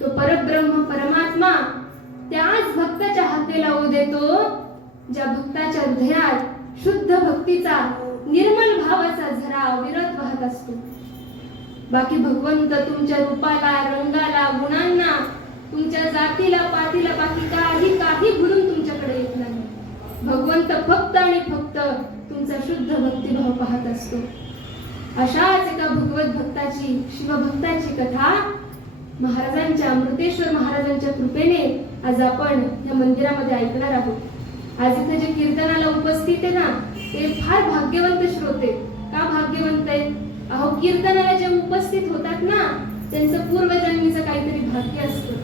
तो परब्रह्म परमात्मा त्याच भक्ताच्या हाकेला लावू देतो ज्या भक्ताच्या हृदयात शुद्ध भक्तीचा निर्मल भावाचा झरा अविरत वाहत असतो. बाकी भगवंत तुमच्या रूपाला, रंगाला, गुणांना, तुमच्या जातीला, पातीला बाकी काही भुलून तुमच्याकडे येत नाही. भगवंत फक्त आणि फक्त तुमचा शुद्ध भक्तिभाव पाहत असतो. अशाच एका भगवत भक्ताची, शिवभक्ताची कथा महाराजांच्या, अमृतेश्वर महाराजांच्या कृपेने आज आपण या मंदिरामध्ये ऐकणार आहोत. आज इथे जे कीर्तनाला उपस्थित आहे ना, ते फार भाग्यवंत श्रोते. का भाग्यवंत आहेत? अहो, कीर्तनाला जे उपस्थित होतात ना, त्यांचं पूर्वजन्मीचं काहीतरी भाग्य असतं.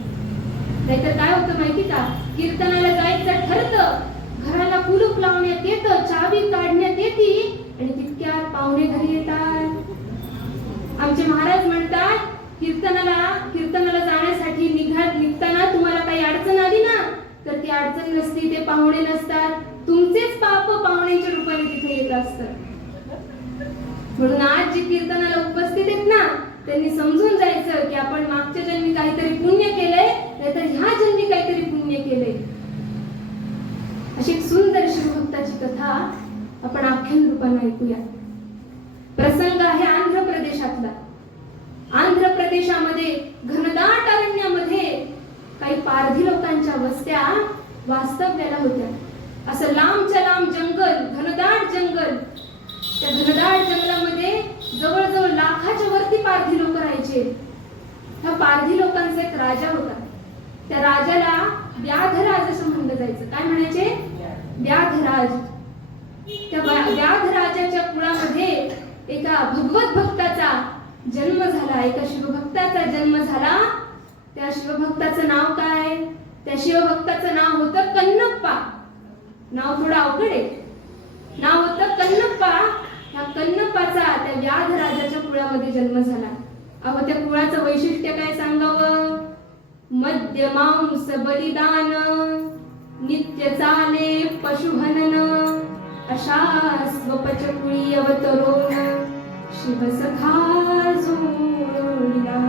नाहीतर काय होतं माहिती का, कीर्तनाला जायचं ठरतं, घराला कुलूप लावण्यात येतं, चावी काढण्यात येते आणि तितक्यात पाहुणे घरी येतात. आमचे महाराज म्हणतात, कीर्तनाला जाण्यासाठी निघताना तुम्हाला काही अडचण आली ना, तर ती अडचण नसती, ते पाहुणे नसतात, तुमचेच पाप पाहुण्यांच्या रूपाने तिथे येत असतात. म्हणून आज जे कीर्तनाला उपस्थित आहेत ना, त्यांनी समजून जायचं की आपण मागच्या जन्मी काहीतरी पुण्य केलंय, नाहीतर ह्या जन्मी काहीतरी पुण्य केलंय. अशी एक सुंदर शिवभक्ताची कथा आपण आख्यान रूपाने ऐकूया. प्रसंग आहे आंध्र प्रदेशातला. आंध्र प्रदेशामध्ये घनदाट अरण्यामध्ये काही पारधी लोकांच्या वस्त्या वास्तव्याला होत्या. असं लांबच्या लांब जंगल, घनदाट जंगल. त्या घनदाट जंगलामध्ये जवळजवळ लाखाच्या वरती पारधी लोक राहायचे. ह्या पारधी लोकांचा एक राजा होता. त्या राजाला व्याधराज असं म्हणलं जायचं. काय म्हणायचे? व्याधराज. त्या व्याधराजाच्या कुळामध्ये एका भगवत भक्ताचा जन्म झाला, एका शिवभक्ताचा जन्म झाला. त्या शिवभक्ताचं नाव काय? त्या शिवभक्ताचं नाव होतं कन्नप्पा. नाव थोडं अवघड आहे. नाव होतं कन्नप्पा. ह्या कन्नप्पाचा त्या व्याधराजाच्या कुळामध्ये जन्म झाला. अहो, त्या कुळाचं वैशिष्ट्य काय सांगावं? मद्य मांस बलिदान, नित्य चाले पशुहनन, अशा स्वपचकुळी अवतरोन शिवसखा जोडला.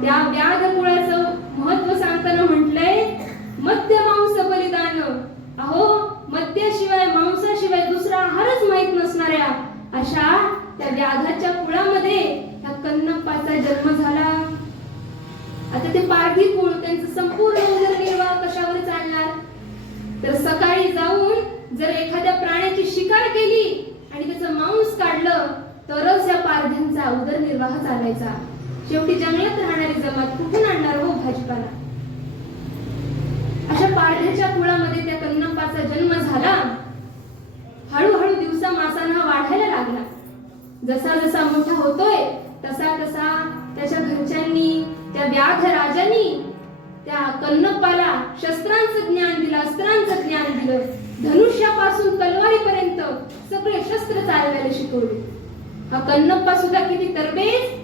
त्या व्याध कुळाचं महत्व सांगताना म्हटलंय मद्य मांस बलिदान. अहो, मद्याशिवाय, मांसाशिवाय दुसरा आहारच माहित नसणाऱ्या अशा त्या व्याधाच्या कुळामध्ये ह्या कन्नप्पाचा जन्म झाला. आता ते पारधी कुळ, त्यांचं संपूर्ण उदरनिर्वाह कशावर चालणार? तर सकाळी जाऊन जर एखाद्या प्राण्याची शिकार केली आणि त्याचं मांस काढलं तरच या पारध्यांचा उदरनिर्वाह चालायचा. शेवटी जंगलात राहणारी जमात कुठून आणणार हो भाजीपाला? अशा पारध्याच्या कुळामध्ये त्या कन्नप्पाचा जन्म झाला. हळूहळू दिवसा मासांना वाढायला लागला. जसा जसा मोठा होतोय तसा तसा त्याच्या घरच्यांनी, त्या व्याध राजांनी त्या कन्नप्पाला शस्त्रांचं ज्ञान दिलं, अस्त्रांचं ज्ञान दिलं. धनुष्यापासून तलवारीपर्यंत सगळे शस्त्र चालवायला शिकवले. हा कन्नप्पा सुद्धा किती तरबेज.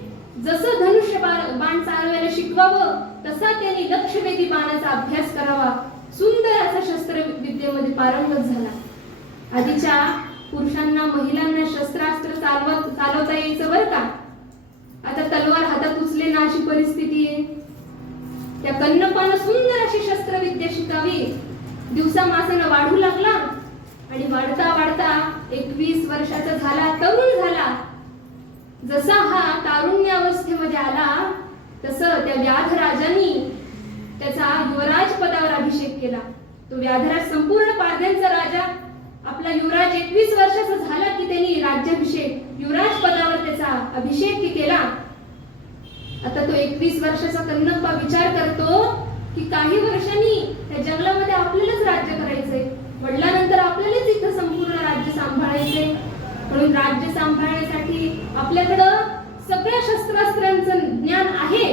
जसं धनुष्य बाण चालवायला शिकवावं तसा त्यांनी लक्ष्यवेधी बाणाचा अभ्यास करावा. सुंदर असा शस्त्र विद्येमध्ये पारंगत झाला. आधीच्या पुरुषांना, महिलांना शस्त्रास्त्र चालवता यायचं बरं का. आता तलवार हातात उचले ना अशी परिस्थिती आहे. त्या कन्नप्पानं सुंदर अशी शस्त्रविद्या शिकावी. दिवसा मासानं वाढू लागला आणि वाढता वाढता 21 वर्षाचा झाला, तरुण झाला. जसा हा तारुण्यावस्थेमध्ये आला तसं त्या व्याधराजांनी त्याचा युवराज पदावर अभिषेक केला. तो व्याधराज संपूर्ण पारध्यांचा राजा. आपला युवराज 21 वर्षाचा झाला की त्यांनी राज्याभिषेक, युवराज पदावर त्याचा अभिषेक केला. आता तो 21 वर्षाचा कन्नप्पा विचार करतो की काही वर्षांनी त्या जंगलामध्ये आपल्यालाच राज्य करायचंय, वडिलांनंतर आपल्यालाच इथं संपूर्ण राज्य सांभाळायचंय. म्हणून राज्य सांभाळण्यासाठी आपल्याकडं सगळ्या शस्त्रास्त्रांचं ज्ञान आहे.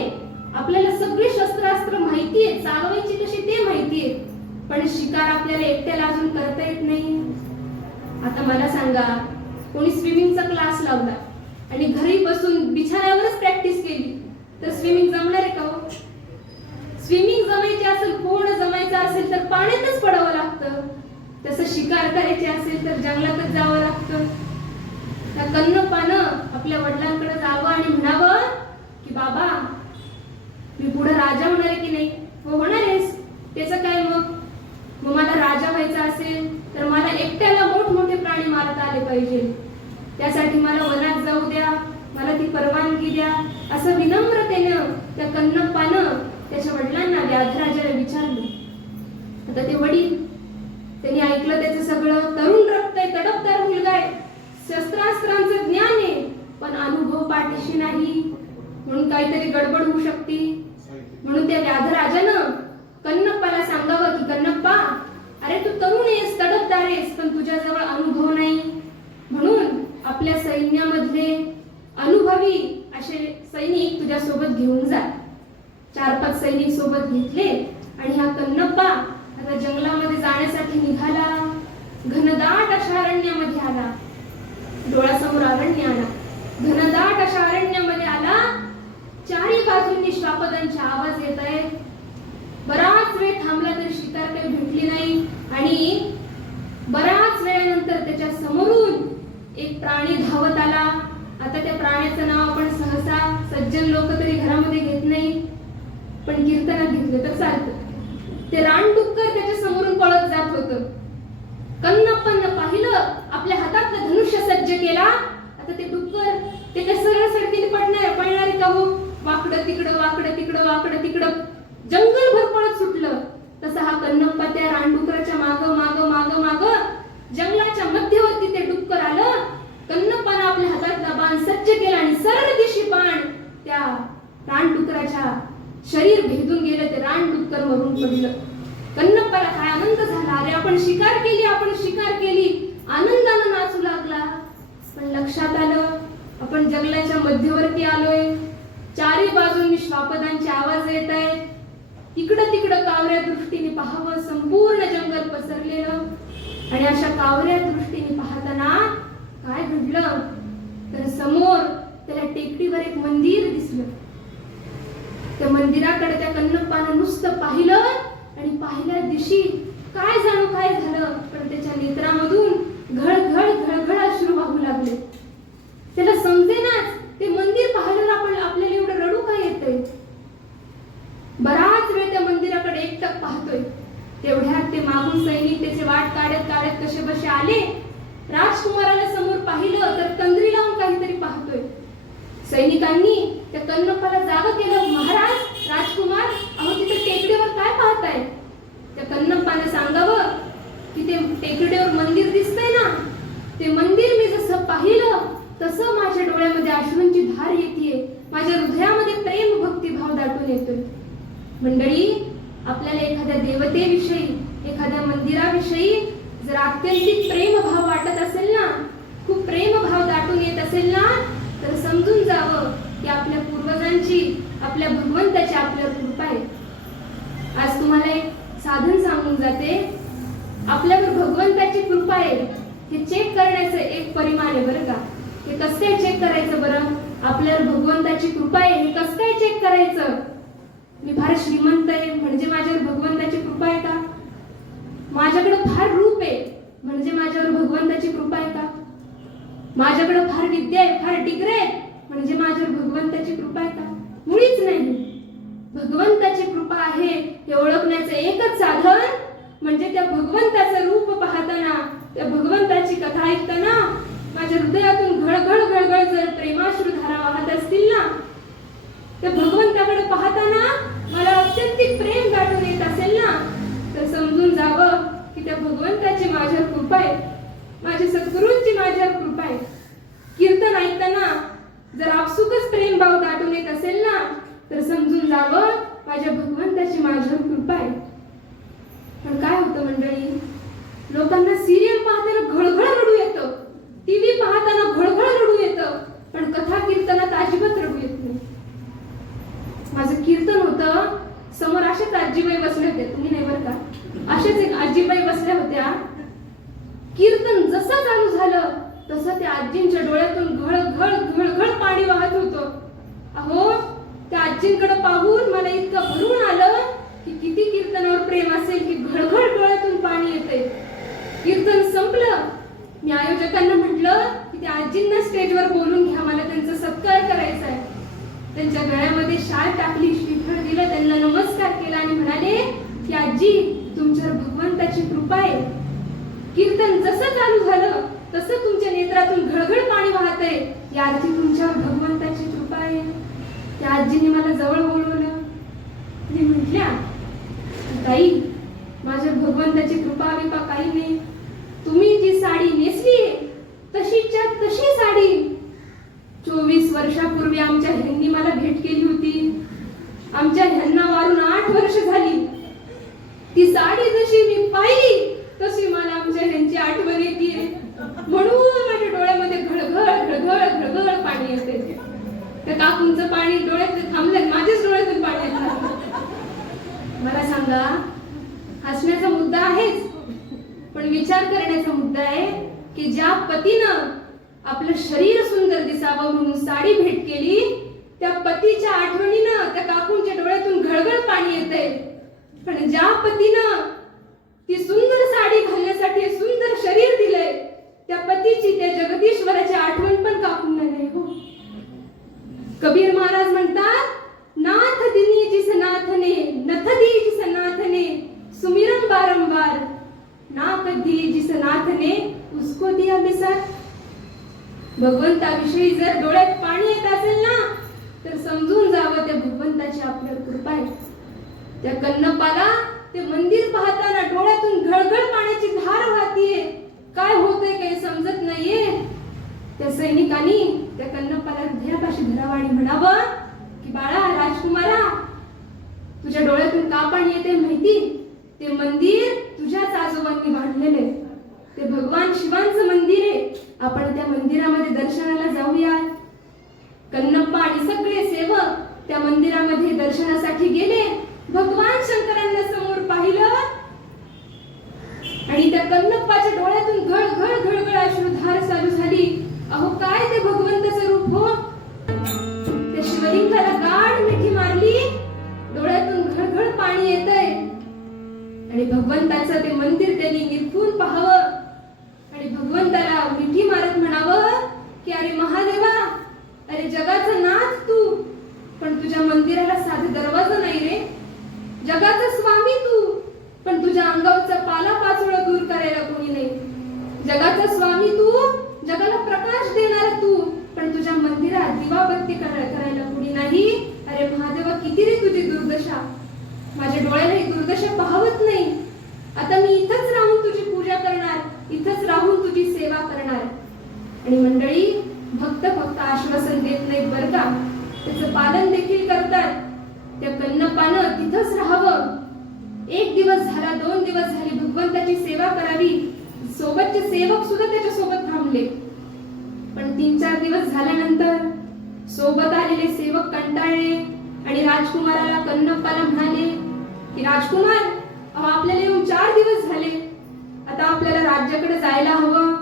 आपल्याला सगळी शस्त्रास्त्र माहिती आहेत, चालवायची कशी ते माहिती आहे, पण शिकार आपल्याला एकट्याला अजून करता येत नाही. आता मला सांगा, कोणी स्विमिंगचा क्लास लावला आणि घरी बसून बिछाण्यावरच प्रॅक्टिस केली तर स्विमिंग जमणार आहे का हो? स्विमिंग जमायची असेल, पोहणं जमायचं असेल तर पाण्यातच पडावं लागतं. तसं शिकार करायची असेल तर जंगलातच जावं लागतं. त्या कन्नप्पानं आपल्या वडिलांकडे जावं आणि म्हणावं की बाबा, मी पुढे राजा होणार आहे की नाही? हो होणार आहेस. त्याचं काय मग? मग मला राजा व्हायचं असेल तर मला एकट्याला मोठमोठे प्राणी मारता आले पाहिजे. त्यासाठी मला वनात जाऊ द्या, मला ती परवानगी द्या, असं विनम्रतेनं त्या कन्नप्पानं त्याच्या वडिलांना व्याधराजाला विचारलं. आता ते वडील त्यांनी ऐकलं त्याचं सगळं. तरुण रक्त आहे, तडफदार मुलगा आहे, शस्त्रास्त्रांचं ज्ञान आहे, पण अनुभव पाठीशी नाही, म्हणून काहीतरी गडबड होऊ शकते. म्हणून त्या व्याधराजानं कन्नप्पाला सांगावं की कन्नप्पा, अरे तू तरुण आहेस, तडफदार आहेस, पण तुझ्याजवळ अनुभव नाही, म्हणून आपल्या सैन्यामधले अनुभवी असे सैनिक तुझ्या सोबत घेऊन जा. 4-5 सैनिक सोबत घेतले आणि हा कन्नप्पा आता जंगलामध्ये जाण्यासाठी निघाला. घनदाट अशा अरण्यामध्ये आला. डोळ्यासमोर अरण्य आला. घनदाट अशा अरण्यामध्ये आला. चारी बाजूंनी श्वापदांचे आवाज येत आहेत. बराच वेळ थांबला तरी शिकार काही भेटली नाही आणि बराच वेळानंतर त्याच्या समोरून एक प्राणी धावत आला. आता त्या प्राण्याचं नाव आपण सहसा सज्जन लोक तरी घरामध्ये घेत नाही, पण कीर्तनात घेतलं तर चालतं. ते रानडुक्कर त्याच्या समोरून पळत जात होतं. कन्नप्पानं पाहिलं, आपल्या हातातलं धनुष्य सज्ज केला. आता ते डुक्कर ते काय सरळ सडकीने पळणारे का हो? वाकडं तिकडं वाकडं तिकडं वाकडं तिकडं जंगलभर पळत सुटलं. तसा हा कन्नप्पा त्या रानडुकराच्या माग माग माग माग जंगलाच्या मध्यवर्ती ते डुक्कर आलं. कन्नप्पानं आपल्या हातातला बाण सज्ज केला आणि सरळ दिशी बाण त्या रानडुकराच्या शरीर भेदून गेलं. ते रानडुक्कर मरून पडलं. कन्नप्पाला काय आनंद झाला. अरे आपण शिकार केली, आपण शिकार केली, आनंदानं नाचू लागला. पण लक्षात आलं आपण जंगलाच्या मध्यवर्ती आलोय. चारी बाजूंनी श्वापदांचे आवाज येत आहेत. इकडं तिकडं कावऱ्या दृष्टीने पाहावं, संपूर्ण जंगल पसरलेलं. आणि अशा कावऱ्या दृष्टीने पाहताना काय घडलं तर समोर त्याला टेकडीवर एक मंदिर दिसलं. त्या मंदिराकडे त्या कन्नप्पानं नुसतं पाहिलं आणि पाहिल्या दिवशी काय जाणू काय झालं, पण त्याच्या नेत्रामधून घळघळ घळघळ अश्रू वाहू लागले. त्याला समजेनाच ते मंदिर पाहिल्यावर आपल्याला एवढं रडू काय येतंय. बराच वेळ त्या मंदिराकडे एकटक पाहतोय. तेवढ्यात ते मागून सैनिक त्याचे वाट काढत काढत कसे बसे आले. राजकुमाराला समोर पाहिलं तर तंद्री लावून काहीतरी पाहतोय. सैनिकांनी त्या कन्नप्पाला जागं केलं. महाराज, राजकुमार, अहो तिथे टेकडीवर काय पाहताय? त्या कन्नप्पाने सांगावं की ते टेकडीवर मंदिर दिसतंय ना, ते मंदिर मी जसं पाहिलं तसं माझ्या डोळ्यामध्ये अश्रूंची धार येतेय, माझ्या हृदयामध्ये प्रेम भक्तिभाव दाटून येतोय. मंडळी, आपल्याला एखाद्या देवतेविषयी, एखाद्या मंदिराविषयी जर आत्यंतिक प्रेमभाव वाटत असेल ना, खूप प्रेमभाव दाटून येत असेल ना, तर समजून जावं की आपल्या पूर्वजांची, आपल्या भगवंताची आपल्यावर कृपा आहे. आज तुम्हाला एक साधन सांगून जाते. आपल्यावर भगवंताची कृपा आहे हे चेक करण्याचं एक परिमाण आहे बरं का. हे कसं काय चेक करायचं बरं? आपल्यावर भगवंताची कृपा आहे हे कसं काय चेक करायचं? मी फार श्रीमंत आहे म्हणजे माझ्यावर भगवंताची कृपा आहे का? माझ्याकडे फार रूप आहे म्हणजे माझ्यावर भगवंताची कृपा आहे का? माझ्याकडे फार विद्या आहे, फार डिग्री आहे म्हणजे माझ्यावर भगवंताची कृपा आहे का? मुळीच नाही. भगवंताची कृपा आहे हे ओळखण्याचं एकच साधन म्हणजे त्या भगवंताचं रूप पाहताना, त्या भगवंताची कथा ऐकताना माझ्या हृदयातून घळघळ घळघळ जर प्रेमाश्रू धारा वाहत असतील ना, त्या भगवंताकडे पाहताना मला अत्यंतिक प्रेम दाटून येत असेल ना, तर समजून जावं की त्या भगवंताची माझ्यावर कृपा आहे, माझ्या सद्गुरूंची माझ्यावर कृपा आहे. कीर्तन ऐकताना जर आपसुकच प्रेमभाव दाटून येत असेल ना, तर समजून जावं माझ्या भगवंताची माझ्यावर कृपा आहे. पण काय होतं मंडळी, लोकांना सिरियल पाहताना घळघळ रडू येतं, टीव्ही पाहताना घळघळ रडू येतं, पण कथा कीर्तनात अजिबात रडू येत नाही. माझं कीर्तन होतं, समोर अशाच आजीबाई बसल्या होत्या, तुम्ही नाही बरं का, अशाच एक आजीबाई बसल्या होत्या. कीर्तन जसं चालू झालं तसं त्या आजींच्या डोळ्यातून घळघळ घळघळ पाणी वाहत होतं. अहो, त्या आजींकडे पाहून मला इतकं भरून आलं की किती कीर्तनावर प्रेम असेल की घळघळ डोळ्यातून पाणी येते. कीर्तन संपलं. मी आयोजकांना म्हटलं की त्या आजींना स्टेजवर बोलून घ्या, मला त्यांचा सत्कार करायचा आहे. त्यांच्या गळ्यामध्ये शाल टाकली, श्रीफळ दिलं, त्यांना नमस्कार केला आणि म्हणाले की आजी, तुमच्यावर भगवंताची कृपा आहे. कीर्तन जसं चालू झालं तसं तुमच्या नेत्रातून घळघळ पाणी वाहतंय, या अर्थी तुमच्यावर भगवंताची कृपा आहे. त्या आजीने मला जवळ बोलवलं. मी म्हटल्या, ताई, माझ्या भगवंताची कृपा बिपा काही नाही. तुम्ही जी साडी नेसली तशीच्या तशी साडी 24 वर्षापूर्वी आमच्या ह्यांनी मला भेट केली होती. आमच्या ह्यांना वारून 8 वर्ष झाली. ती साडी जशी मी पाहिली तशी मला आमच्या ह्यांची आठवण येते. म्हणून माझ्या डोळ्यामध्ये घळघळ घळघळ घळघळ पाणी येते. त्या काकूंचं पाणी डोळ्यात थांबलं, माझ्याच डोळ्यातून पाणी येतं. मला सांगा, हसण्याचा मुद्दा आहेच, पण विचार करण्याचा मुद्दा आहे की ज्या पतीनं आपलं शरीर सुंदर दिसावं म्हणून साडी भेट केली, त्या पतीच्या आठवणीनं त्या काकूंच्या डोळ्यातून घळघळ पाणी येते. पण ज्या पतीनं ती सुंदर साडी घालण्यासाठी सुंदर शरीर दिलंय, त्या पतीची, त्या जगदीश्वराची आठवण पण काकूंना नाही हो. कबीर महाराज म्हणतात, नाथ दिनी जिस नाथने नथ दी जिस नाथने सुमिरन बारंबार, नाथ दी जिस नाथने उसको दिया बिसार. भगवंताविषयी जर डोळ्यात पाणी येत असेल ना, तर समजून जावं त्या भगवंताची आपल्यावर कृपा आहे. त्या कन्नपाला ते मंदिर पाहताना डोळ्यातून घळघळ पाण्याची धार वाहतीये. काय होतंय काही समजत नाहीये. त्या सैनिकांनी त्या कन्नपाला हृदयापाशी धरावाडी म्हणावं की बाळा, राजकुमारा, तुझ्या डोळ्यातून का पाणी येते माहिती? ते मंदिर तुझ्याच आजोबांनी बांधलेले, ते भगवान शिवांचं मंदिर आहे. आपण त्या मंदिरामध्ये दर्शनाला जाऊया. कन्नप्पा आणि सगळे सेवक त्या मंदिरामध्ये दर्शनासाठी गेले. भगवान शंकरांना समोर पाहिलं आणि त्या कन्नप्पाच्या डोळ्यातून घळघळ घळघळ अश्रुधार चालू झाली. अहो, काय ते भगवंताचं रूप हो. त्या शिवलिंगाला गाढ मिठी मारली, डोळ्यातून घळघळ पाणी येतंय. आणि भगवंताचं ते मंदिर त्यांनी निरखून पाहावं आणि भगवंताला मिठी मारत म्हणावं की अरे महादेवा, अरे जगाचा नाथ तू, पण तुझ्या मंदिराला साधा दरवाजा नाही रे. जगाचा स्वामी तू, पण तुझ्या अंगावरचा पाला पाचोळा दूर करायला कोणी नाही. जगाचा स्वामी तू, जगाला प्रकाश देणारा तू, पण तुझ्या मंदिरात दिवाबत्ती करायला कोणी नाही. अरे महादेवा, किती रे तुझी दुर्दशा. माझ्या डोळ्याला ही दुर्दशा पाहवत नाही. आता मी इथंच राहून तुझी पूजा करणार, इथंच राहून तुझी सेवा करणार. आणि मंडळी, भक्त फक्त आश्वासन देत नाहीत बरं का, त्याचं पालन देखील करतात. त्या कन्नपानं तिथंच राहावं. 1 दिवस झाला, 2 दिवस झाले, भगवंताची सेवा करावी. सोबतचे सेवक सुद्धा त्याच्या सोबत थांबले. पण 3-4 दिवस झाल्यानंतर सोबत आलेले सेवक कंटाळले आणि राजकुमाराला, कन्नप्पाला म्हणाले की राजकुमार, आपल्याला येऊन 4 दिवस झाले, आता आपल्याला राज्याकडे जायला हवं.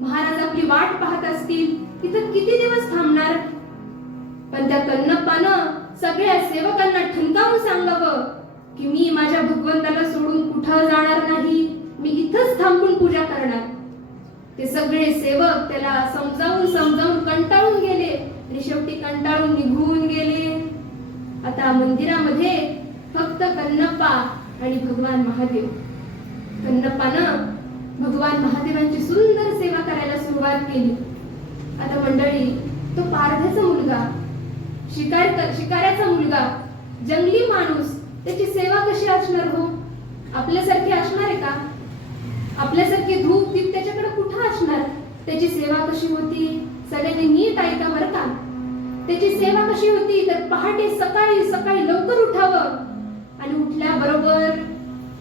महाराज आपली वाट पाहत असतील, तिथं किती दिवस थांबणार. पण त्या कन्नप्पानं सगळ्या सेवकांना ठणकावून सांगावं की मी माझ्या भगवंताला सोडून कुठं जाणार नाही, मी इथंच थांबून पूजा करणार. ते सगळे सेवक त्याला समजावून कंटाळून गेले आणि शेवटी कंटाळून निघून गेले. आता मंदिरामध्ये फक्त कन्नप्पा आणि भगवान महादेव. कन्नप्पानं भगवान महादेवांची सुंदर सेवा करायला सुरुवात केली. आता मंडळी, तो पारध्याचा मुलगा, शिकाऱ्याचा मुलगा, जंगली माणूस, त्याची सेवा कशी असणार हो? आपल्यासारखी असणार आहे का? आपल्यासारखी धूप दीप त्याच्याकडे कुठं असणार? त्याची सेवा कशी होती? सगळ्यांनी नीट ऐका बरं का. त्याची सेवा कशी होती तर पहाटे सकाळी लवकर उठावं आणि उठल्याबरोबर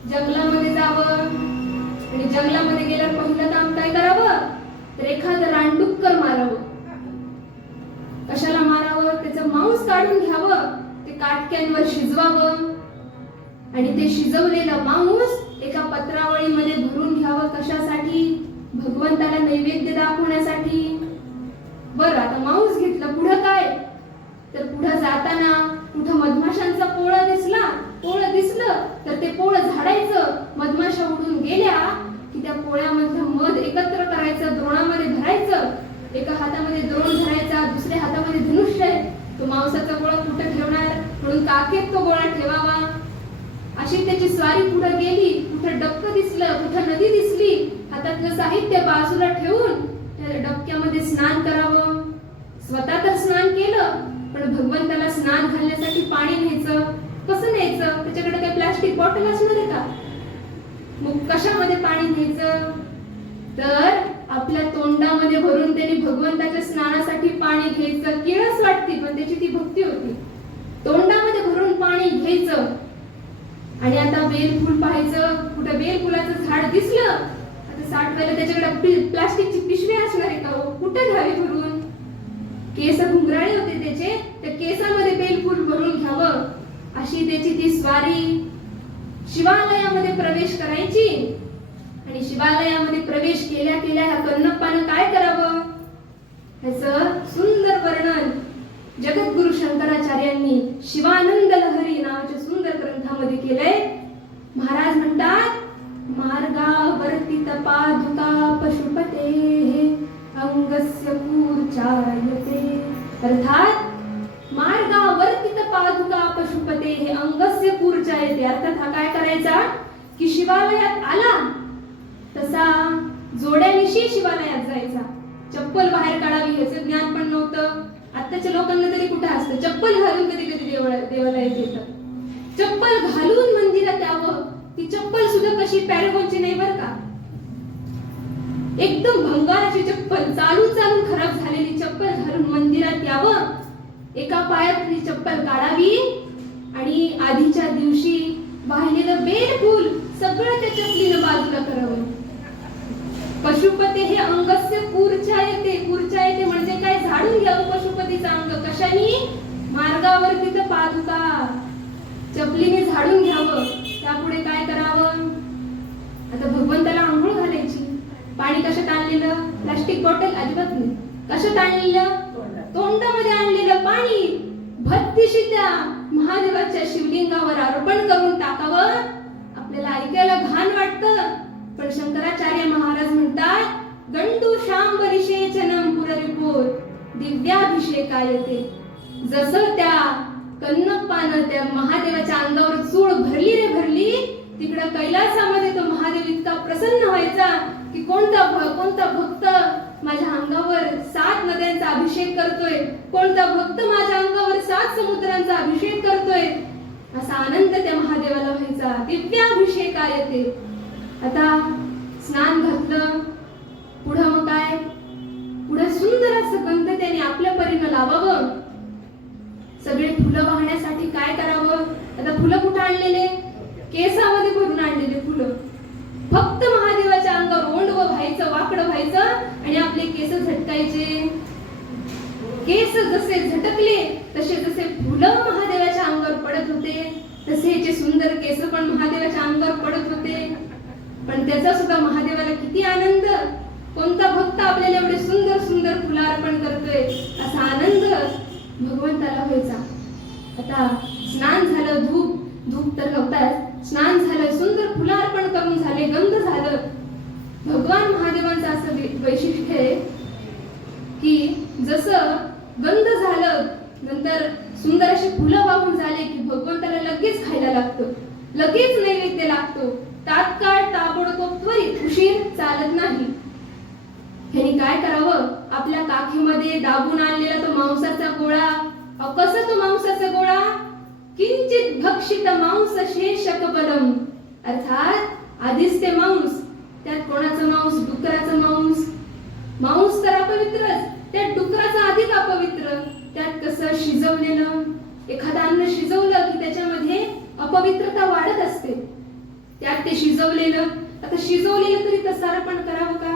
जंगलामध्ये जावं आणि जंगलामध्ये गेल्यावर पहिलं काम काय करावं तर एखादं रानडुक्कर मारावं. कशाला मारावं? त्याचं मांस काढून घ्यावं, ते काटक्यांवर शिजवावं आणि ते शिजवलेलं मांस एका पत्रावळीमध्ये भरून घ्यावं. कशासाठी? भगवंताला नैवेद्य दाखवण्यासाठी. बरं, आता मांस घेतलं, पुढं काय तर पुढं जाताना कुठं मधमाशांचा पोळं दिसलं तर ते पोळं झाडायचं. मधमाशा उडून गेल्या की त्या पोळ्यामधलं मध एकत्र करायचं, द्रोणामध्ये भरायचं. एका हातामध्ये द्रोण धरायचा, दुसऱ्या हातामध्ये धनुष्य आहे. तो मांसाचा गोळा कुठं ठेवणार? म्हणून काखेत तो गोळा ठेवावा. अशी त्याची स्वारी पुढे गेली. कुठं डबकं दिसलं, कुठं नदी दिसली, हातातलं साहित्य बाजूला ठेवून त्या डबक्यामध्ये स्नान करावं. स्वतः तर स्नान केलं, पण भगवंताला स्नान घालण्यासाठी पाणी न्यायचं. कसं न्यायचं? त्याच्याकडे काही प्लास्टिक बॉटल असणार आहे का? मग कशामध्ये पाणी न्यायचं? तर आपल्या तोंडामध्ये भरून त्यांनी भगवंताच्या स्नानासाठी पाणी घ्यायचं. किळस वाटते, पण त्याची ती भक्ती होती. तोंडामध्ये भरून पाणी घ्यायचं. आणि आता बेलफूल पाहायचं. कुठं बेलफुलाचं झाड दिसलं, आता साठवायला त्याच्याकडे प्लास्टिकची पिशवी असणार आहे का? कुठं घ्यावी भरून? केस घुंगराळे होते त्याचे, त्या केसामध्ये बेलफूल भरून घ्यावं. अशी त्याची ती स्वारी. शिवालयामध्ये प्रवेश करायची. आणि शिवालयामध्ये प्रवेश केल्या केल्या ह्या कन्नप्पानं काय करावं, ह्याचं सुंदर वर्णन जगद्गुरु शंकराचार्यांनी शिवानंद लहरी नावाच्या सुंदर ग्रंथामध्ये केलंय. महाराज म्हणतात, मार्गावर्तित पादुका पशुपते अंगस्य कूर्चायते. अर्थात मार्गावर्तित पादुका पशुपते हे अंगस्य कूर्चायते. अर्थात हा काय करायचा की शिवालयात आला तसा जोड्यानिशी शिवालयात जायचा. चप्पल बाहेर काढावी ह्याचं ज्ञान पण नव्हतं. आताच्या लोकांना तरी कुठे असतं? चप्पल घालून कधी कधी देवालयात येतात. चप्पल घालून मंदिरात यावं. ती चप्पल सुद्धा कशी पॅरागॉनची नाही बरं का, एकदम भंगाराची चप्पल, चालून खराब झालेली चप्पल घालून मंदिरात यावं. एका पायातली चप्पल काढावी आणि आधीच्या दिवशी वाहिलेलं बेलफूल सगळं त्या चपलीनं बाजूला करावं. पशुपते हे अंगस्य कूर्चायते. कूर्चायते म्हणजे काय? झाडून घ्यावं पशुपतीचं अंग. कशाने? मार्गावर्तित पादुका, चपलीने झाडून घ्यावं. त्यापुढे काय करावं? आता भगवंताला आंघोळ घालायची. पाणी कशात आणलेलं? प्लास्टिक बॉटल अजिबात नाही. कशात आणलेलं? तोंडामध्ये आणलेलं पाणी भक्तिशी त्या महादेवाच्या शिवलिंगावर अर्पण करून टाकावं. आपल्याला ऐकायला घाण वाटतं, पण शंकराचार्य महाराज म्हणतात, गंडू शांबरिषेचनम पुररिपोर दिव्याभिषेकायते. जसं त्या कन्नप्पानं त्या महादेवाच्या अंगावर चूळ भरली रे भरली, तिकडं कैलासामध्ये तो महादेव इतका प्रसन्न व्हायचा की कोणता भक्त माझ्या अंगावर 7 नद्यांचा अभिषेक करतोय, कोणता भक्त माझ्या अंगावर 7 समुद्रांचा अभिषेक करतोय, असा आनंद त्या महादेवाला व्हायचा. दिव्याभिषेकायते. आता स्नान घातलं, पुढं मग काय? पुढे सुंदर असं गंध त्याने आपल्या परीनं लावावं. सगळे फुलं वाहण्यासाठी काय करावं? आता फुलं कुठं आणलेले? केसामध्ये भरून आणलेले फुलं. फक्त महादेवाच्या अंगावर ओंडवं व्हायचं, वाकडं व्हायचं आणि आपले केस झटकायचे. केस जसे झटकले तसे जसे फुलं महादेवाच्या अंगावर पडत होते, तसे याचे सुंदर केस पण महादेवाच्या अंगावर पडत होते. पण त्याचा सुद्धा महादेवाला किती आनंद. कोणता भक्त आपल्याला एवढे सुंदर सुंदर फुलं अर्पण करतोय, असा आनंद भगवंताला व्हायचा. आता स्नान झालं, धूप तर नव्हताच. स्नान झालं, सुंदर फुलं अर्पण करून झाले, गंध झालं. भगवान महादेवांचं असं वैशिष्ट्य आहे की जसं गंध झालं, नंतर सुंदर अशी फुलं वाहून झाले की भगवंताला लगेच खायला लागतं, लगेच नैवेद्य लागतो. तात्काळ, ताबडतोब, त्वरित, उशीर चालत नाही. ह्यानी काय करावं? आपल्या काखीमध्ये दाबून आणलेला तो मांसाचा गोळा. कसा तो मांसाचा गोळा? किंचित भक्षित मांस शेषकबलम. अर्थात आधीच ते मांस, त्यात कोणाचं मांस? डुकराचं मांस. मांस तर अपवित्रच, त्यात डुकराचं अधिक अपवित्र. त्यात कसं शिजवलेलं, एखादं अन्न शिजवलं की त्याच्यामध्ये अपवित्रता वाढत असते. त्यात ते शिजवलेलं. आता शिजवलेलं तरी तसं अर्पण करावं का?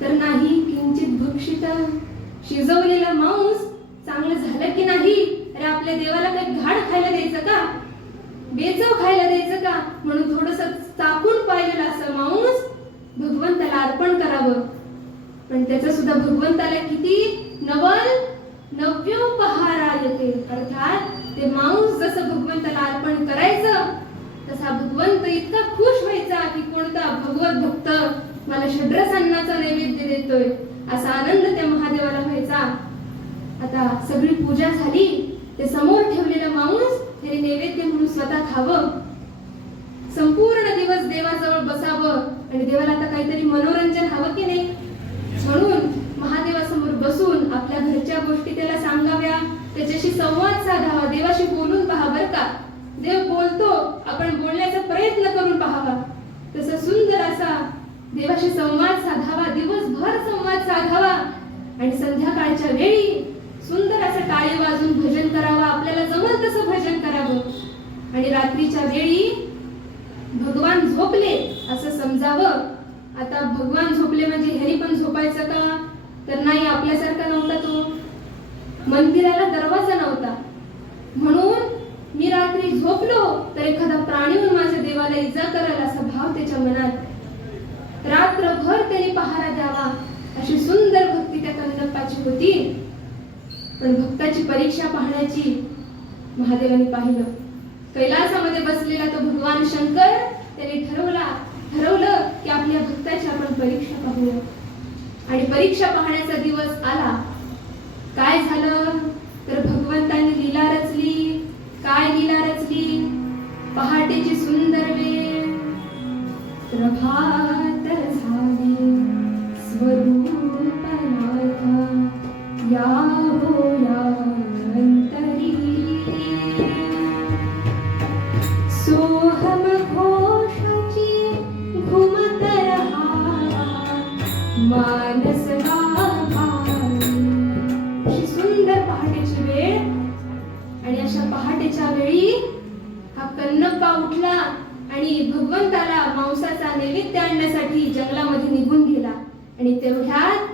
तर नाही. किंचित भक्षित, शिजवलेलं मांस चांगलं झालं की नाही? अरे आपल्या देवाला काही घाण खायला द्यायचं का? बेचव खायला द्यायचं का? म्हणून थोडंसं चाकून पाहिलेलं असं मांस भगवंताला अर्पण करावं. पण त्याचा सुद्धा भगवंताला किती नव्योपहारायते. अर्थात ते मांस जसं भगवंताला अर्पण करायचं तसा भगवंत इतका खुश व्हायचा की कोणता भगवत भक्त मला षड्रस अन्नाचा नैवेद्य देतोय, असा आनंद त्या महादेवाला व्हायचा. आता सगळी पूजा झाली, ते समोर ठेवलेलं मांस हे स्वतः खावं, संपूर्ण दिवस देवाजवळ बसावं आणि देवाला आता काहीतरी मनोरंजन हवं की नाही, म्हणून महादेवासमोर बसून आपल्या घरच्या गोष्टी त्याला सांगाव्या, त्याच्याशी संवाद साधावा, देवाशी बोलून पहा बर का. देव बोलतो, आपण बोलण्याचा प्रयत्न करून पाहावा. तसा सुंदर असा देवाशी संवाद साधावा, दिवसभर संवाद साधावा आणि संध्याकाळच्या वेळी सुंदर असं टाळी वाजून भजन करावं, आपल्याला जमल तसं भजन करावं. आणि रात्रीच्या वेळी भगवान झोपले असं समजावं. आता भगवान झोपले म्हणजे ह्यानी पण झोपायचं का, तर नाही, आपल्यासारखा नव्हता तो. मंदिराला दरवाजा नव्हता, म्हणून मी रात्री झोपलो तर एखादा प्राणी येऊन माझ्या देवाला इजा करेल असा भाव त्याच्या मनात. रात्रभर त्याने पहारा द्यावा अशी सुंदर भक्ती त्या कन्नप्पाची होती. पण भक्ताची परीक्षा पाहण्याची महादेवाने पाहिलं. कैलासामध्ये बसलेला तो भगवान शंकर त्याने ठरवलं की आपल्या भक्ताची आपण परीक्षा पाहूया. आणि परीक्षा पाहण्याचा दिवस आला. काय झालं तर भगवंतांनी लीला रचली. काय लीला रचली? पहाटेची सुंदर वेळ, प्रभात झाली, स्वरूप नाथा या होया अंतरी, सोहम घोषाची घुमत रहा मानस गाभारी. सुंदर पहाटेची वेळ. आणि अशा पहाटेच्या वेळी हा कन्नप्पा उठला आणि भगवंताला मांसाचा नैवेद्य आणण्यासाठी जंगलामध्ये निघून गेला. आणि तेवढ्यात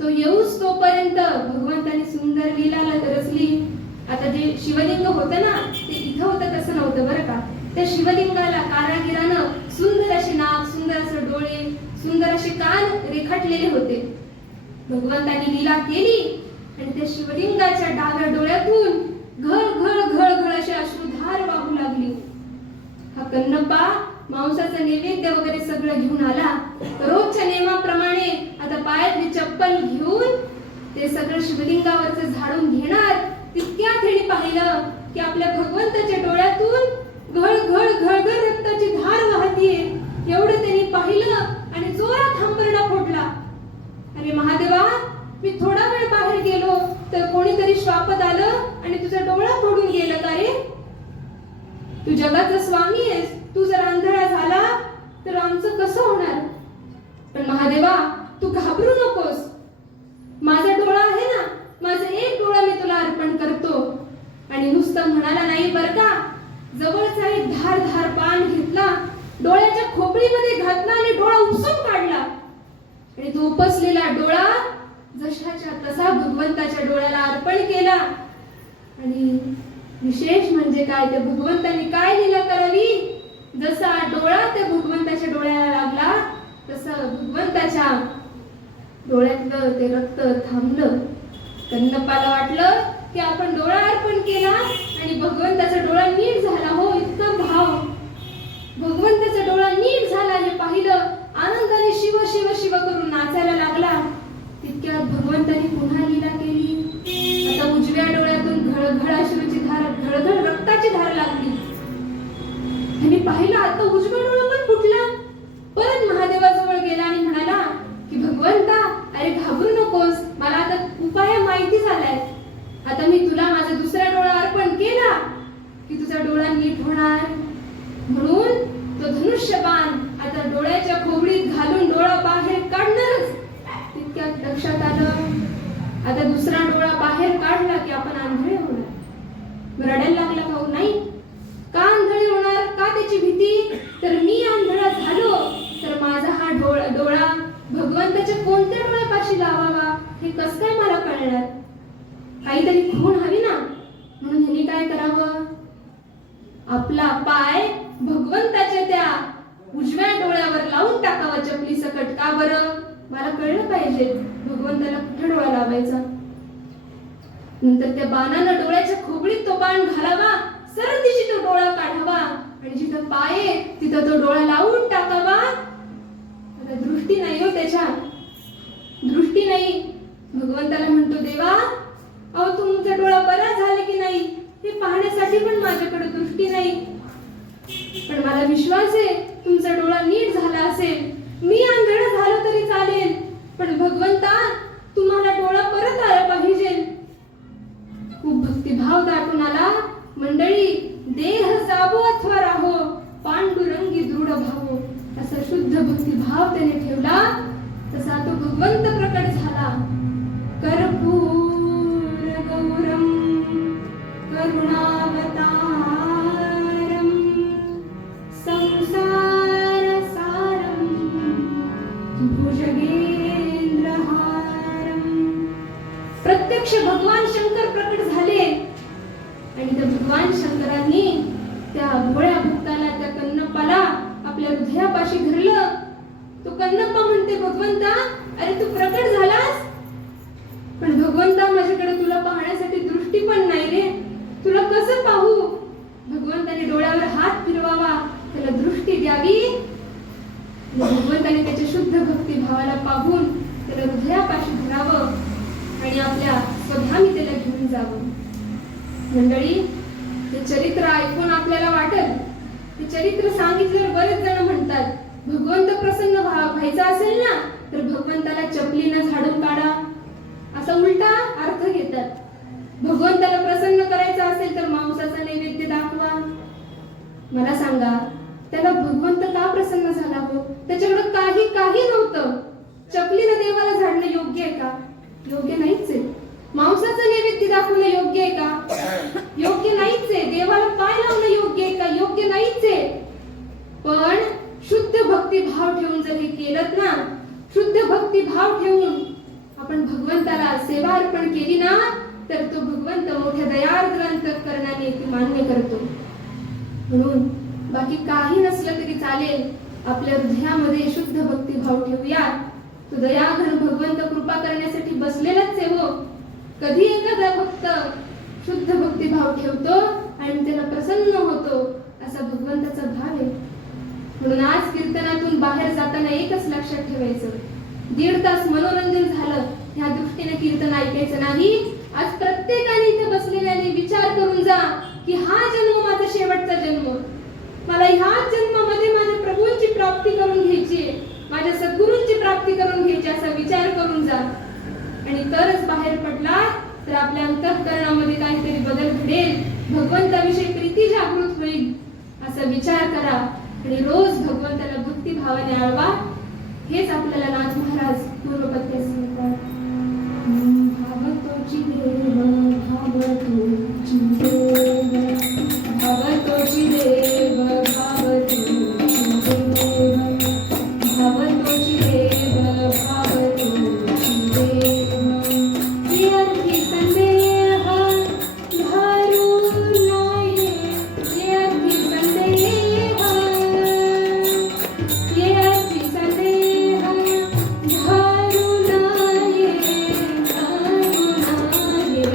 तो येऊस तोपर्यंत भगवंताने सुंदर लीला रचली. आता जे शिवलिंग होतं ना, ते इथं होतं तसं नव्हतं बरं का. त्या शिवलिंगाला कारागिरानं सुंदर असे नाक, सुंदर असे डोळे, सुंदर असे कान रेखाटलेले होते. भगवंताने लीला केली आणि त्या शिवलिंगाच्या डाव्या डोळ्यातून घळ अशी अश्रुधार वाहू लागली. हा कन्नप्पा मांसाचं नैवेद्य वगैरे सगळं घेऊन आला. रोजच्या नियमाप्रमाणे आता पायातली चप्पल घेऊन ते सगळं शिवलिंगावरचं झाडून घेणार. तितक्यात त्याने पाहिलं की आपल्या भगवंताच्या डोळ्यातून घळ रक्ताची धार वाहतीये. एवढं त्यांनी पाहिलं आणि जोरात हंबरडा फोडला. अरे महादेवा, मी थोडा वेळ बाहेर गेलो तर कोणीतरी श्वापत आलं आणि तुझा डोळा फोडून गेलं का रे? तू जगाचा स्वामी आहेस, तू जर आंधळा झाला तर आमचं कसं होणार? पण महादेवा, तू घाबरू नकोस. माझा डोळा आहे ना, माझा एक डोळा मी तुला अर्पण करतो. आणि नुसतं म्हणाला नाही बर का, जवळचा एक धार पान घेतला, डोळ्याच्या खोपडीमध्ये घातला आणि डोळा उपसून काढला. आणि तो उपसलेला डोळा जशाच्या तसा भगवंताच्या डोळ्याला अर्पण केला. आणि विशेष म्हणजे काय, त्या भगवंतांनी काय लीला करावी, जसा डोळा त्या भगवंताच्या डोळ्याला लागला तसं भगवंताच्या डोळ्यातलं ते रक्त थांबलं. कन्नप्पाला वाटलं की आपण डोळा अर्पण केला आणि भगवंताचा डोळा नीट झाला. हो, इतका भाव. भगवंताचा डोळा नीट झाला हे पाहिलं. आनंदाने शिव शिव शिव करून नाचायला लागला. तितक्यात भगवंतांनी पुन्हा लीला केली. आता उजव्या डोळ्यातून घळघळ अश्रूची धार, घळघळ रक्ताची धार लागली. त्यांनी पाहिलं आता उजवा डोळा पण फुटला. परत महादेवाजवळ गेला आणि म्हणाला की भगवंता, अरे घाबरू नकोस, मला आता उपाय माहिती झालाय. आता मी तुला माझा दुसरा डोळा अर्पण केला की तुझा डोळा नीट होणार. म्हणून तो धनुष्यबाण आता डोळ्याच्या खोबडीत घालून डोळा बाहेर काढणारच. तितक्यात लक्षात आलं आता दुसरा डोळा बाहेर काढला की आपण आंधळे होणार. रडायला लागला भाऊ. नाही, का आंधळे होणार, का त्याची भीती? तर मी आंधळा झालो तर माझा हा डोळा भगवंताच्या कोणत्या डोळ्यापाशी लावावा हे कसं काय मला कळणार? काहीतरी खूण हवी ना. म्हणून ह्याने काय करावं, आपला पाय भगवंताच्या त्या उजव्या डोळ्यावर लावून टाकावा चपली सकट. का बरं? मला कळलं पाहिजे भगवंताला कुठे डोळा लावायचा. नंतर त्या बाणानं डोळ्याच्या खोबडीत तो बाण घालावा, सरळ दिशी तो डोळा काढावा आणि जिथं पाय आहे तिथं तो डोळा लावून टाकावा. आता दृष्टी नाही हो, त्याच्यात दृष्टी नाही. भगवंताला म्हणतो, देवा अहो तुमचा डोळा बरा झाला की नाही हे पाहण्यासाठी पण माझ्याकडे दृष्टी नाही. पण मला विश्वास आहे तुमचा डोळा नीट झाला असेल. मी आंधळ झालो तरी चालेल, पण भगवंता तुम्हाला डोळा परत आला पाहिजे. खूप भक्तिभाव दाटून आला. मंडळी, देह जाबो अथवा राहो, पांडुरंगी दृढ भावो, असा शुद्ध भक्तिभाव त्याने ठेवला. तसा तो भगवंत प्रकट झाला. कर्पूर गौरम करुणावतारम संसार सारम भुजगेंद्रहारम. प्रत्यक्ष भगवान शंकर प्रकट झाले आणि त्या भगवान शंकरांनी त्या भोळ्या भक्ताला, त्या कन्नप्पाला आपल्या हृदयापाशी धरलं. तो कन्नप्पा म्हणते, भगवंता अरे तू प्रकट झालास, पण भगवंता माझ्याकडे तुला पाहण्यासाठी दृष्टी पण नाही रे, तुला कसं पाहू? भगवंताने डोळ्यावर हात फिरवावा, त्याला दृष्टी द्यावी. भगवंताने त्याच्या शुद्ध भक्ती भावाला पाहून त्याला हृदयापाशी धरावं आणि आपल्या स्वधामी त्याला घेऊन जावं. मंडळी, हे चरित्र ऐकून आपल्याला वाटेल, हे चरित्र सांगितल्यावर बरेच जण म्हणतात भगवंत प्रसन्न व्हायचा असेल ना तर भगवंताला चपलीनं झाडून काढा, असा उलटा अर्थ घेतात. भगवंताला प्रसन्न करायचं असेल तर मांसाचा नैवेद्य दाखवा. मला सांगा, त्याला भगवंत का प्रसन्न झाला हो? त्याच्याकडे काही नव्हतं. चपलीनं देवाला झाडणं योग्य आहे का? योग्य नाहीच आहे. मांसाचं नैवेद्य दाखवणं योग्य आहे का? योग्य नाहीच आहे. देवाला पाय लावणं योग्य आहे का? योग्य नाहीच आहे. पण शुद्ध भक्ती भाव ठेवून जर हे केलं ना, शुद्ध भक्ती भाव ठेवून आपण भगवंताला सेवा अर्पण केली ना, तर तो भगवंत मोठ्या दयार्द्र अंतःकरणाने ती मान्य करतो. म्हणून बाकी काही नसलं तरी चालेल, आपल्या हृदयामध्ये शुद्ध भक्ती भाव ठेवूया. तो दयाघन भगवंत कृपा करण्यासाठी बसलेलाच आहे हो. कधी एखादा भक्त शुद्ध भक्ती भाव ठेवतो आणि त्याला प्रसन्न होतो, असा भगवंताचा भाव आहे. म्हणून आज कीर्तनातून बाहेर जाताना एकच लक्षात ठेवायचं, 1.5 तास मनोरंजन झालं ह्या दृष्टीने कीर्तन ऐकायचं नाही. आज प्रत्येकाने इथे बसलेल्याने विचार करून जा की हा जन्म माझा शेवटचा जन्म, मला ह्याच जन्मामध्ये माझ्या प्रभूंची प्राप्ती करून घ्यायची, माझ्या सद्गुरूंची प्राप्ती करून घ्यायची, असा विचार करून जा. आणि तरच बाहेर पडला तर आपल्या अंतःकरणामध्ये काहीतरी बदल घडेल, भगवंताविषयी प्रीती जागृत होईल, असा विचार करा आणि रोज भगवंताला भक्ती भावाने आळवा. हेच आपल्याला नाथ महाराज पूर्वपत्यास सांगतात. भावतोची देव भावतोची देव भावतोची देव भावतोची देव भावतोची देव भावतोची देव येथी संदेह धारू नाये, येथी संदेह येथी संदेह धारू नाये, धारू नाये.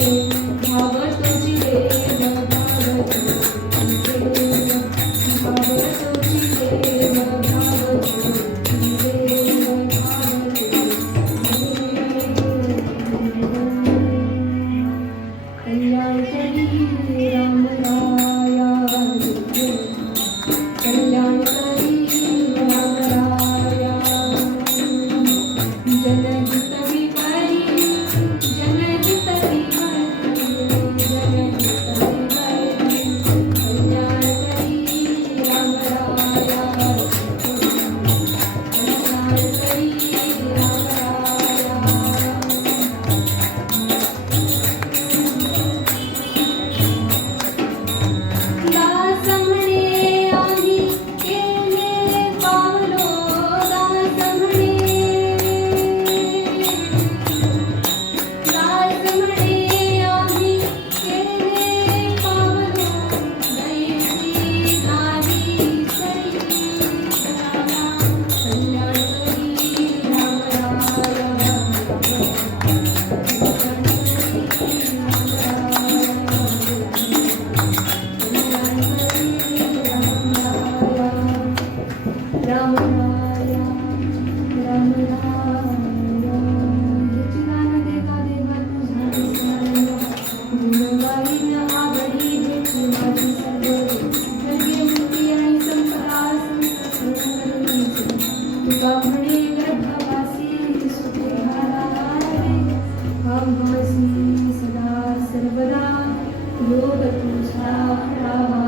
शोध तुझा पडावा,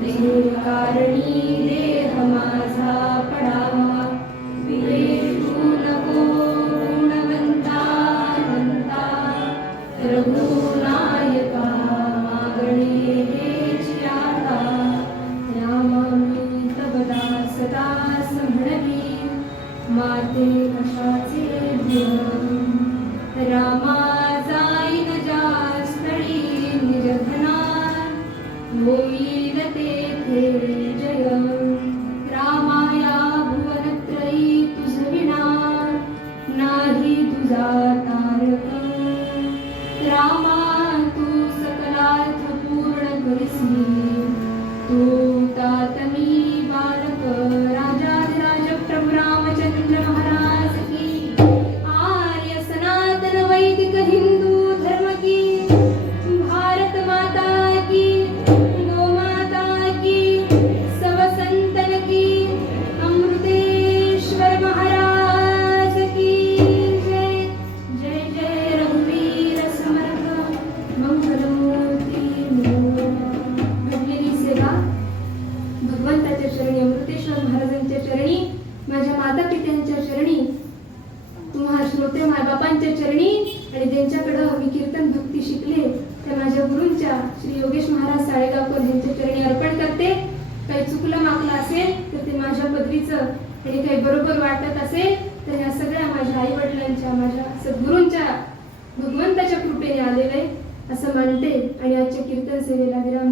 देह कारणी देह माझा पडावा, विवेचू नको गुणवंता अनंता, रघुनायका मागणे हेची आता, रामा मी तव दास म्हणवी, माते कशाचे भय, रामा जाईन ज्या स्थळी निज घना, होईल तेथे जय, रामाया भुवनत्रयी तुझ विना, नाही तुझा तारक, रामा तू सकलार्थ पूर्ण करिसी, तू तातमी बालक, राजाधिराज प्रभु रामचंद्र महाराज की, आर्य सनातन वैदिक हिंदू धर्म की, भारत माता की, गो माता की, सब संतन की, अमृतेश्वर महाराज की जय. जय जय रघुवीर समर्थ मंगलमूर्ती घडलेली सेवा भगवंताच्या चरणी, अमृतेश्वर महाराजांच्या चरणी, माझ्या माता पित्यांच्या चरणी, तुम्हा श्रोते मायबापांच्या चरणी आणि ज्यांच्याकडं मी कीर्तन भक्ती शिकले त्या माझ्या गुरूंच्या श्री योगेश महाराज साळेगावकर यांच्या चरणी अर्पण करते. काही चुकलं मागलं असेल तर ते माझ्या पदरीचं आणि काही बरोबर वाटत असेल तर ह्या सगळ्या माझ्या आई वडिलांच्या, माझ्या सद्गुरूंच्या, भगवंताच्या कृपेने आलेलं आहे असं मानते आणि आजच्या कीर्तन सेवेला विराम